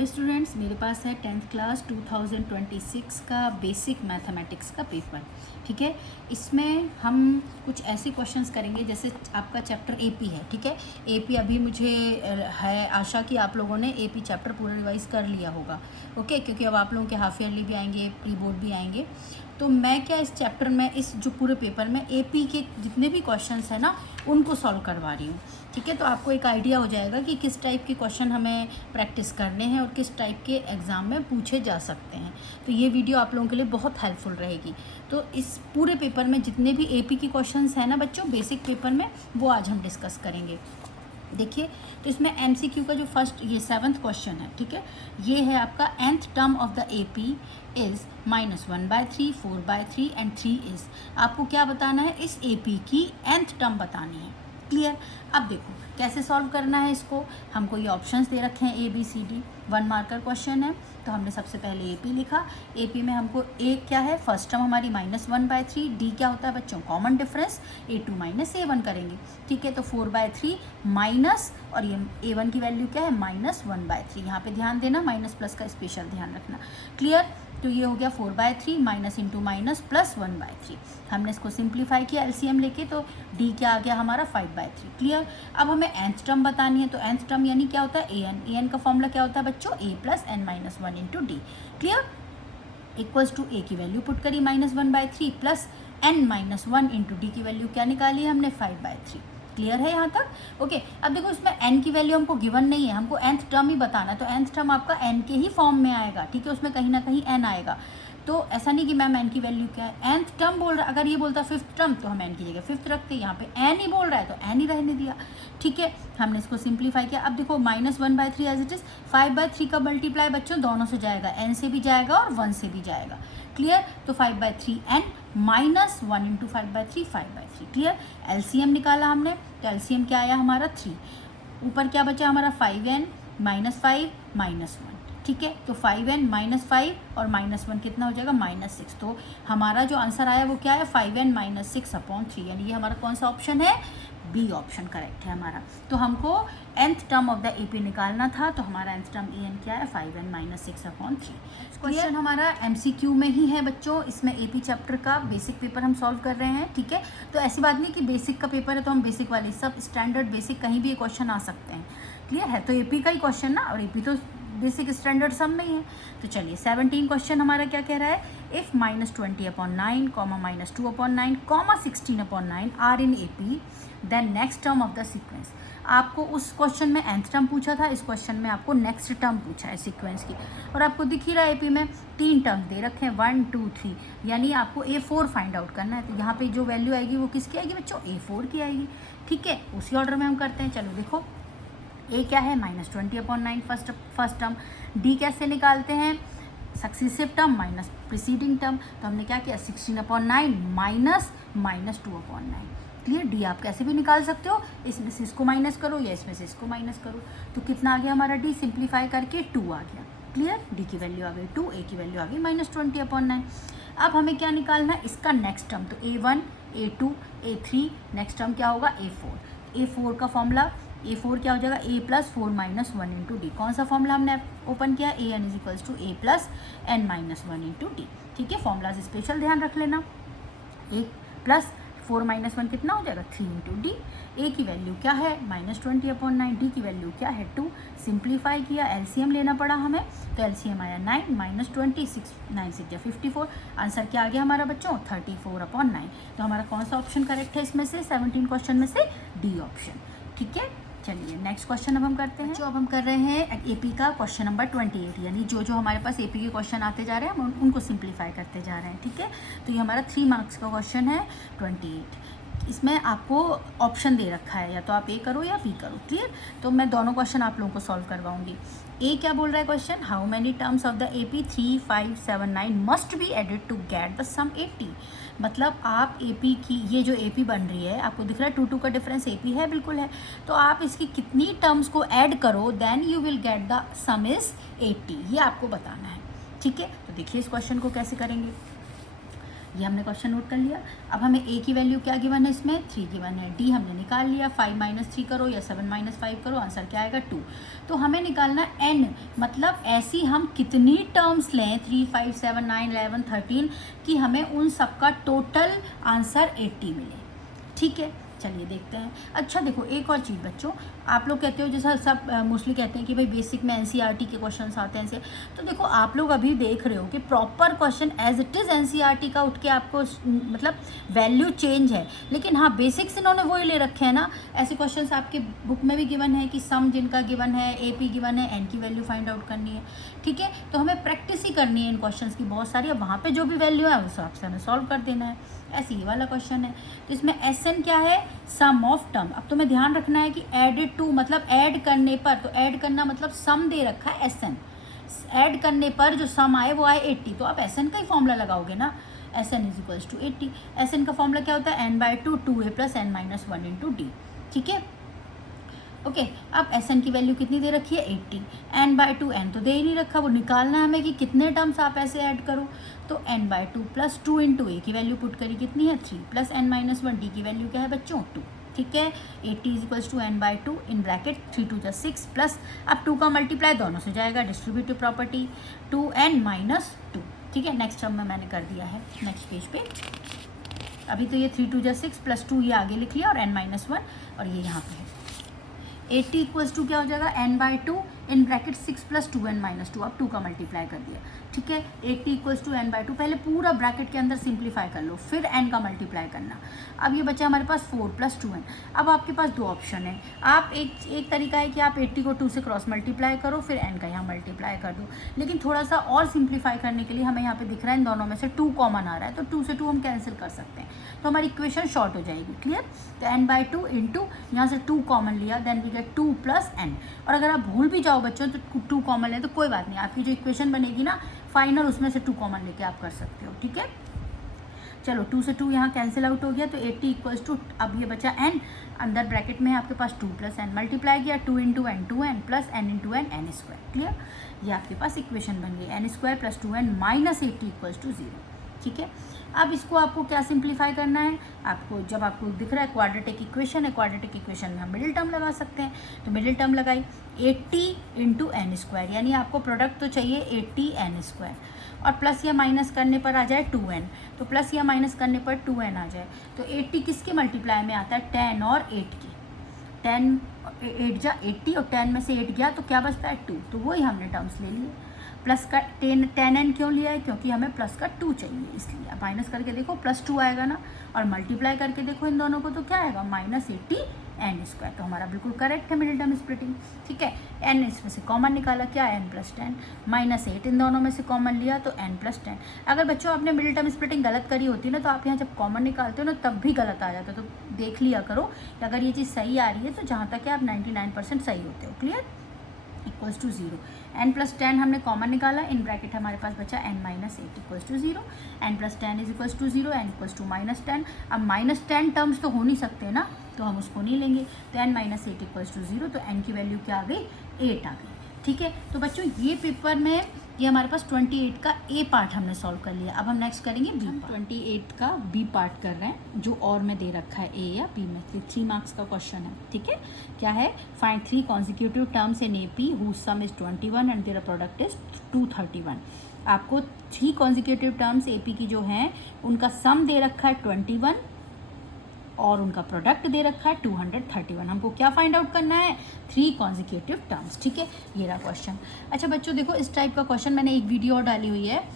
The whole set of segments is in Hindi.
हेलो स्टूडेंट्स, मेरे पास है 10th क्लास 2026 का बेसिक मैथमेटिक्स का पेपर। ठीक है, इसमें हम कुछ ऐसे क्वेश्चंस करेंगे जैसे आपका चैप्टर एपी है। ठीक है, एपी अभी मुझे है आशा कि आप लोगों ने एपी चैप्टर पूरा रिवाइज कर लिया होगा। ओके, क्योंकि अब आप लोगों के हाफ ईयरली भी आएंगे, प्री बोर्ड भी आएंगे। तो मैं क्या इस चैप्टर में, इस जो पूरे पेपर में एपी के जितने भी क्वेश्चंस हैं ना, उनको सॉल्व करवा रही हूँ। ठीक है, तो आपको एक आइडिया हो जाएगा कि किस टाइप के क्वेश्चन हमें प्रैक्टिस करने हैं और किस टाइप के एग्ज़ाम में पूछे जा सकते हैं। तो ये वीडियो आप लोगों के लिए बहुत हेल्पफुल रहेगी। तो इस पूरे पेपर में जितने भी एपी के क्वेश्चंस हैं ना बच्चों, बेसिक पेपर में, वो आज हम डिस्कस करेंगे। देखिए, तो इसमें एमसीक्यू का जो फर्स्ट ये 7th क्वेश्चन है। ठीक है, ये है आपका nth term of the AP is -1/3, 4/3 and 3 is. आपको क्या बताना है, इस एपी की nth टर्म बतानी है। क्लियर। अब देखो कैसे सॉल्व करना है इसको। हमको ये ऑप्शंस दे रखे हैं ABCD, 1 मार्कर क्वेश्चन है। तो हमने सबसे पहले एपी लिखा। एपी में हमको ए क्या है, फर्स्ट टर्म हमारी -1/3, डी क्या होता है बच्चों, कॉमन डिफरेंस, A2 - A1 करेंगे। ठीक है, तो 4/3 माइनस, और ये A1 की वैल्यू क्या है, -1/3। यहाँ पे ध्यान देना, माइनस प्लस का स्पेशल ध्यान रखना। क्लियर। तो ये हो गया 4/3 माइनस इंटू माइनस प्लस 1/3। हमने इसको सिंप्लीफाई किया एलसीएम लेके, तो डी क्या आ गया हमारा 5/3। क्लियर। अब हमें nth टर्म बतानी है, तो nth टर्म यानी क्या होता है, an का फॉर्मूला क्या होता है बच्चों, a + n - 1 into D. Clear. Equals to a की वैल्यू पुट करी -1/3 प्लस n - 1 इंटू डी की वैल्यू क्या निकाली हमने, 5/3। क्लियर है यहाँ तक। ओके, अब देखो इसमें n की वैल्यू हमको गिवन नहीं है, हमको nth टर्म ही बताना है। तो nth टर्म आपका n के ही फॉर्म में आएगा। ठीक है, उसमें कहीं ना कहीं n आएगा। तो ऐसा नहीं कि मैम n की वैल्यू क्या है, nth टर्म बोल रहा है। अगर ये बोलता 5th टर्म तो हम n की जगह 5th रखते, यहाँ पे n ही बोल रहा है तो n ही रहने दिया। ठीक है, हमने इसको सिंप्लीफाई किया। अब देखो -1/3 एज इट इज़, 5/3 का मल्टीप्लाई बच्चों दोनों से जाएगा, n से भी जाएगा और 1 से भी जाएगा। क्लियर। तो 5/3 n -1 इंटू 5/3 5/3। क्लियर। एलसीएम निकाला हमने, तो एलसीएम क्या आया हमारा 3। ऊपर क्या बचा हमारा 5n -5 -1। ठीक है, तो 5n -5 और -1 कितना हो जाएगा, -6। तो हमारा जो आंसर आया वो क्या है, 5n - 6/3। यानी ये हमारा कौन सा ऑप्शन है, बी ऑप्शन करेक्ट है हमारा। तो हमको nth term of the AP निकालना था, तो हमारा nth टर्म en क्या है, 5n - 6/3। क्वेश्चन हमारा एमसीक्यू में ही है बच्चों। इसमें एपी चैप्टर का बेसिक पेपर हम सॉल्व कर रहे हैं। ठीक है, तो ऐसी बात नहीं कि बेसिक का पेपर है तो हम बेसिक वाले, सब स्टैंडर्ड बेसिक कहीं भी ये क्वेश्चन आ सकते हैं। क्लियर है, तो एपी का ही क्वेश्चन ना, और एपी तो बेसिक स्टैंडर्ड सब में ही है। तो चलिए 17 क्वेश्चन हमारा क्या कह रहा है, if -20/9, -2/9, -16/9 are in AP, then next term of the sequence. आपको उस क्वेश्चन में nth टर्म पूछा था, इस क्वेश्चन में आपको नेक्स्ट टर्म पूछा है सीक्वेंस की। और आपको दिख ही रहा है एपी में 3 टर्म दे रखे हैं, 1 2 3, यानी आपको A4 फाइंड आउट करना है। तो यहाँ पे जो वैल्यू आएगी वो किसकी आएगी बच्चों, A4 की आएगी। ठीक है, उसी ऑर्डर में हम करते हैं। चलो देखो, ए क्या है, -20/9 फर्स्ट टर्म। डी कैसे निकालते हैं, successive term minus preceding term. तो हमने क्या किया, 16/9 माइनस -2/9। क्लियर। डी आप कैसे भी निकाल सकते हो, इसमें से इसको माइनस करो या इसमें से इसको माइनस करो। तो कितना आ गया हमारा डी, सिंप्लीफाई करके 2 आ गया। क्लियर। डी की वैल्यू आ गई 2, ए की वैल्यू आ गई -20/9। अब हमें क्या निकालना है, इसका नेक्स्ट टर्म। तो A1 A2 A3, next term क्या होगा, A4। A4 का फॉर्मूला, A4 क्या हो जाएगा, A + 4 - 1 इंटू डी। कौन सा फॉर्मूला हमने ओपन किया, an = A + n - 1 into D. ठीक है, फॉर्मूला से स्पेशल ध्यान रख लेना। A + 4 - 1 कितना हो जाएगा, 3 इंटू डी। ए की वैल्यू क्या है, -20/9, डी की वैल्यू क्या है, 2। सिंप्लीफाई किया, एलसीएम लेना पड़ा हमें, तो एलसीएम आया 9 -20, 6 9 6 54। आंसर क्या आ गया हमारा बच्चों, 34/9। तो हमारा कौन सा ऑप्शन करेक्ट है इसमें से, 17 क्वेश्चन में से डी ऑप्शन। ठीक है, चलिए नेक्स्ट क्वेश्चन अब हम करते हैं। जो अब हम कर रहे हैं एपी का क्वेश्चन नंबर 28, यानी जो जो हमारे पास एपी के क्वेश्चन आते जा रहे हैं हम उनको सिंप्लीफाई करते जा रहे हैं। ठीक है, तो ये हमारा 3 मार्क्स का क्वेश्चन है 28। इसमें आपको ऑप्शन दे रखा है, या तो आप ए करो या बी करो। क्लियर। तो मैं दोनों क्वेश्चन आप लोगों को सॉल्व करवाऊंगी। ए क्या बोल रहा है question, how many terms of the AP 3 5 7 9 must be added to get the sum 80। मतलब आप एपी की, ये जो एपी बन रही है आपको दिख रहा है 2 का डिफरेंस एपी है, बिल्कुल है। तो आप इसकी कितनी टर्म्स को ऐड करो, then you will get the sum is 80। ये आपको बताना है। ठीक है, तो देखिए इस क्वेश्चन को कैसे करेंगे। ये हमने क्वेश्चन नोट कर लिया। अब हमें ए की वैल्यू क्या गिवन है, इसमें 3 गिवन है, डी हमने निकाल लिया, 5 - 3 करो या 7 - 5 करो, आंसर क्या आएगा 2। तो हमें निकालना एन, मतलब ऐसी हम कितनी टर्म्स लें 3, 5, 7, 9, 11, 13 कि हमें उन सबका टोटल आंसर 80 मिले। ठीक है, चलिए देखते हैं। अच्छा देखो एक और चीज़ बच्चों, आप लोग कहते हो जैसा सब मोस्टली कहते हैं कि भाई बेसिक में एनसीईआरटी के क्वेश्चंस आते हैं ऐसे, तो देखो आप लोग अभी देख रहे हो कि proper question as it is NCERT का उठ के आपको मतलब वैल्यू चेंज है, लेकिन हाँ बेसिक्स इन्होंने वही ले रखे हैं ना। ऐसे क्वेश्चंस आपके बुक में भी गिवन है कि सम जिनका गिवन है, एपी गिवन है, एन की वैल्यू फाइंड आउट करनी है। ठीक है, तो हमें प्रैक्टिस ही करनी है इन क्वेश्चंस की बहुत सारी, अब वहाँ पर जो भी वैल्यू है उस हिसाब से हमें सॉल्व कर देना है। ऐसे ही वाला क्वेश्चन है, तो इसमें एस एन क्या है, सम ऑफ टर्म। अब तुम्हें ध्यान रखना है कि एडेड टू मतलब ऐड करने पर, तो ऐड करना मतलब सम दे रखा है एस एन, ऐड करने पर जो सम आए वो आए 80, तो आप एस एन का ही फॉर्मूला लगाओगे ना, S N is to 80। S N का फॉर्मूला क्या होता है, n/2 2a + n - 1 × d। ठीक है, ओके अब एस एन की वैल्यू कितनी दे रखी है 80, n/2 n तो दे ही नहीं रखा, वो निकालना है हमें कि कितने टर्म्स आप ऐसे ऐड करो, तो n/2 + 2 × a की वैल्यू पुट करी कितनी है 3 + n - 1 d की वैल्यू क्या है बच्चों 2। ठीक है, 80 = n/2 इन ब्रैकेट 3 × 2 = 6 प्लस अब 2 का मल्टीप्लाई दोनों से जाएगा, डिस्ट्रीब्यूटिव प्रॉपर्टी 2n - 2। ठीक है, नेक्स्ट टर्म में मैंने कर दिया है नेक्स्ट पेज पे। अभी तो ये 3 × 2 = 6 + 2 ये आगे लिख लिया और n - 1 और ये यहाँ पे है। 80 = क्या हो जाएगा n/2 इन ब्रैकेट 6 + 2n - 2, अब 2 का मल्टीप्लाई कर दिया। ठीक है, 80 = n/2, पहले पूरा ब्रैकेट के अंदर सिंप्लीफाई कर लो, फिर n का मल्टीप्लाई करना। अब ये बचा हमारे पास 4 + 2n। अब आपके पास दो ऑप्शन है, आप एक तरीका है कि आप 80 को 2 से क्रॉस मल्टीप्लाई करो, फिर n का यहाँ मल्टीप्लाई कर दो, लेकिन थोड़ा सा और सिंप्लीफाई करने के लिए हमें यहाँ पे दिख रहा है इन दोनों में से 2 कॉमन आ रहा है, तो 2 से 2 हम कैंसिल कर सकते हैं, तो हमारी इक्वेशन शॉर्ट हो जाएगी। क्लियर, तो n/2 इंटू यहाँ से 2 कॉमन लिया, देन वी गेट 2 + n। और अगर आप भूल भी जाओ बच्चों तो 2 कॉमन ले तो कोई बात नहीं, आपकी जो इक्वेशन बनेगी ना फाइनल उसमें से 2 कॉमन लेके आप कर सकते हो। ठीक है, चलो 2 से 2 यहाँ कैंसिल आउट हो गया, तो 80 = अब ये बचा n, अंदर ब्रैकेट में है आपके पास 2 + n मल्टीप्लाई किया 2 × n 2n + n × n n²। Clear, ये आपके पास इक्वेशन बन गई n² + 2n - 80 = 0। ठीक है, अब इसको आपको क्या सिंप्लीफाई करना है, आपको जब आपको दिख रहा है क्वाड्रेटिक इक्वेशन है, क्वाड्रेटिक इक्वेशन में हम मिडिल टर्म लगा सकते हैं, तो मिडिल टर्म लगाई 80 × n², यानी आपको प्रोडक्ट तो चाहिए 80 n², और प्लस या माइनस करने पर आ जाए 2n, तो प्लस या माइनस करने पर 2n आ जाए, तो 80 किसके मल्टीप्लाई में आता है 10 और 8 की, 10 8 जा 80 और 10 में से 8 गया तो क्या बचता है 2, तो वही हमने टर्म्स ले लिए। प्लस का 10n क्यों लिया है, क्योंकि हमें प्लस का 2 चाहिए, इसलिए अब माइनस करके देखो +2 आएगा ना, और मल्टीप्लाई करके देखो इन दोनों को तो क्या आएगा -80 n², तो हमारा बिल्कुल करेक्ट है मिडिल टर्म स्प्लिटिंग। ठीक है, n इसमें से कॉमन निकाला, क्या n + 10 -8 इन दोनों में से कॉमन लिया तो n + 10। अगर बच्चों आपने मिडिल टर्म स्प्लिटिंग गलत करी होती ना, तो आप यहाँ जब कॉमन निकालते हो ना तब भी गलत आ जाता है, तो देख लिया करो कि अगर ये चीज़ सही आ रही है तो जहाँ तक है आप 99% सही होते हो। क्लियर, = 0, n + 10 हमने कॉमन निकाला, इन ब्रैकेट हमारे पास बचा n - 8 = 0, n + 10 = 0, n = -10। अब -10 टर्म्स तो हो नहीं सकते ना, तो हम उसको नहीं लेंगे, तो n - 8 = 0, तो n की वैल्यू क्या आ गई 8 आ गई। ठीक है, तो बच्चों ये पेपर में ये हमारे पास 28 का ए पार्ट हमने सॉल्व कर लिया। अब हम नेक्स्ट करेंगे बी पार्ट। 28 का बी पार्ट कर रहे हैं, जो और में दे रखा है ए या बी में, 3 मार्क्स का क्वेश्चन है। ठीक है, क्या है, find 3 consecutive terms in AP whose sum is 21 and their product is 231। आपको 3 कॉन्जिक्यूटिव टर्म्स एपी की जो हैं उनका सम दे रखा है 21 और उनका प्रोडक्ट दे रखा है 231। हमको क्या फाइंड आउट करना है, 3 कॉन्जिक्यूटिव टर्म्स। ठीक है, ये रहा क्वेश्चन। अच्छा बच्चों देखो, इस टाइप का क्वेश्चन मैंने एक वीडियो और डाली हुई है,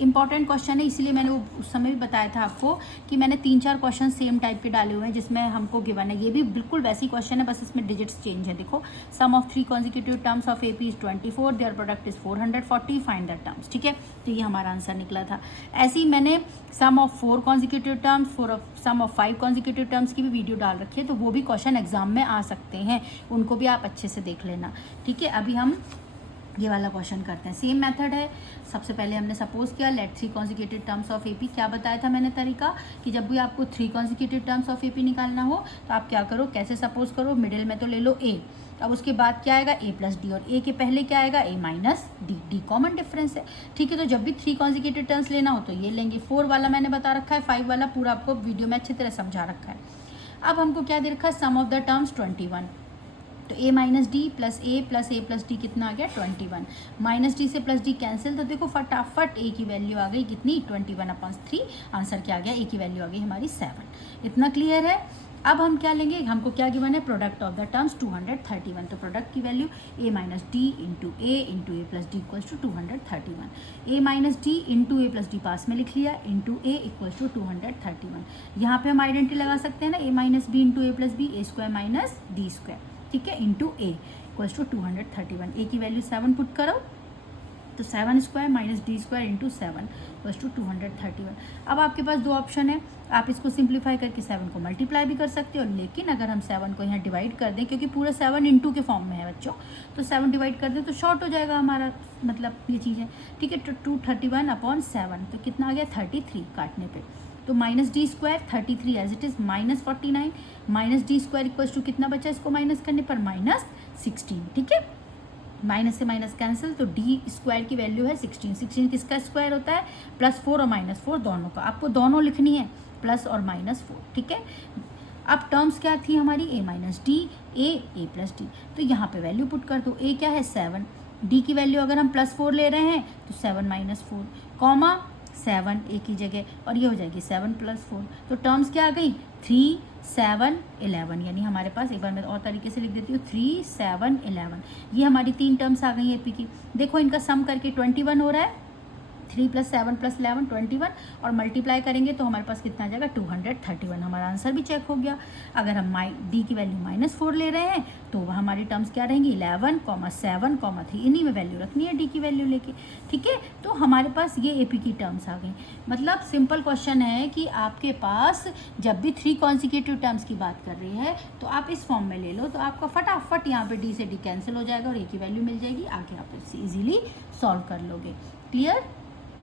इंपॉर्टेंट क्वेश्चन है, इसीलिए मैंने वो उस समय भी बताया था आपको कि मैंने 3-4 क्वेश्चन सेम टाइप के डाले हुए हैं जिसमें हमको गिवन है, ये भी बिल्कुल वैसी क्वेश्चन है, बस इसमें डिजिट्स चेंज है। देखो, sum of 3 consecutive terms of AP is 24, their product is 440, find the terms. ठीक है, तो ये हमारा आंसर निकला था। ऐसे ही मैंने sum of 4 consecutive terms, sum of 5 consecutive terms की भी वीडियो डाल रखी है, तो वो भी क्वेश्चन एग्जाम में आ सकते हैं, उनको भी आप अच्छे से देख लेना। ठीक है, अभी हम ये वाला क्वेश्चन करते हैं। सेम मेथड है। सबसे पहले हमने सपोज किया let 3 consecutive terms of AP. क्या बताया था मैंने तरीका कि जब भी आपको 3 कॉन्जिक्यूटिव टर्म्स ऑफ एपी निकालना हो तो आप क्या करो, कैसे सपोज करो, मिडिल में तो ले लो ए, अब उसके बाद क्या आएगा ए प्लस डी, और ए के पहले क्या आएगा A minus D, D common difference है। ठीक है, तो जब भी 3 कॉन्जिक्यूटिव टर्म्स लेना हो तो ये लेंगे। 4 वाला मैंने बता रखा है, 5 वाला पूरा आपको वीडियो में अच्छी तरह समझा रखा है। अब हमको क्या दे रखा है, सम ऑफ द टर्म्स 21, तो a minus D plus A plus D कितना आ गया 21, माइनस डी से प्लस डी कैंसिल, तो देखो फटाफट a की वैल्यू आ गई कितनी 21/3, आंसर क्या आ गया, a की वैल्यू आ गई हमारी 7। इतना क्लियर है। अब हम क्या लेंगे, हमको क्या गिवन है, प्रोडक्ट ऑफ द टर्म्स 231, तो प्रोडक्ट की value a minus D into A plus D equals to 231, a minus D into A plus D पास में लिख लिया, इंटू ए इक्वल्स टू 231। यहाँ पे हम आइडेंटिटी लगा सकते हैं ना, a minus B into A plus B, A square minus D square, ठीक है, into A equals to 231। A की वैल्यू 7 पुट करो, तो 7 square minus D square into 7 equals to 231। अब आपके पास दो ऑप्शन है, आप इसको सिंप्लीफाई करके 7 को मल्टीप्लाई भी कर सकते हो, लेकिन अगर हम 7 को यहाँ डिवाइड कर दें, क्योंकि पूरा 7 इंटू के फॉर्म में है बच्चों, तो 7 डिवाइड कर दें तो शॉर्ट हो जाएगा हमारा, मतलब ये चीज़ है। ठीक है, तो 231/7, तो कितना आ गया 33 काटने पे, तो minus D square 33 as it is minus 49, minus D square equals to कितना बचा इसको माइनस करने पर माइनस 16। ठीक है, माइनस से माइनस कैंसिल, तो डी स्क्वायर की वैल्यू है 16। 16 किसका स्क्वायर होता है, +4 और -4 दोनों का, आपको दोनों लिखनी है, प्लस और -4। ठीक है, अब टर्म्स क्या थी हमारी, a minus D, A plus D, तो यहाँ पे वैल्यू पुट कर दो। a क्या है 7, d की वैल्यू अगर हम +4 ले रहे हैं तो 7 - 4, कॉमा 7 a की जगह, और ये हो जाएगी 7 + 4, तो टर्म्स क्या आ गई 3, 7, 11, यानी हमारे पास, एक बार मैं और तरीके से लिख देती हूँ, 3, 7, 11, ये हमारी 3 टर्म्स आ गई एपी की। देखो इनका सम करके 21 हो रहा है, 3 + 7 + 11 21, और मल्टीप्लाई करेंगे तो हमारे पास कितना आ जाएगा 231। हमारा आंसर भी चेक हो गया। अगर हम डी की वैल्यू -4 ले रहे हैं तो वह हमारी टर्म्स क्या रहेंगी 11, 7, 3, इन्हीं में वैल्यू रखनी है डी की वैल्यू लेके। ठीक है, तो हमारे पास ये एपी की टर्म्स आ गई। मतलब सिंपल क्वेश्चन है कि आपके पास जब भी 3 कॉन्जिक्यूटिव टर्म्स की बात कर रही है तो आप इस फॉर्म में ले लो, तो आपका फटाफट यहाँ पे डी से डी कैंसिल हो जाएगा और ए की वैल्यू मिल जाएगी, आगे आप इसे ईजिली सॉल्व कर लोगे। क्लियर।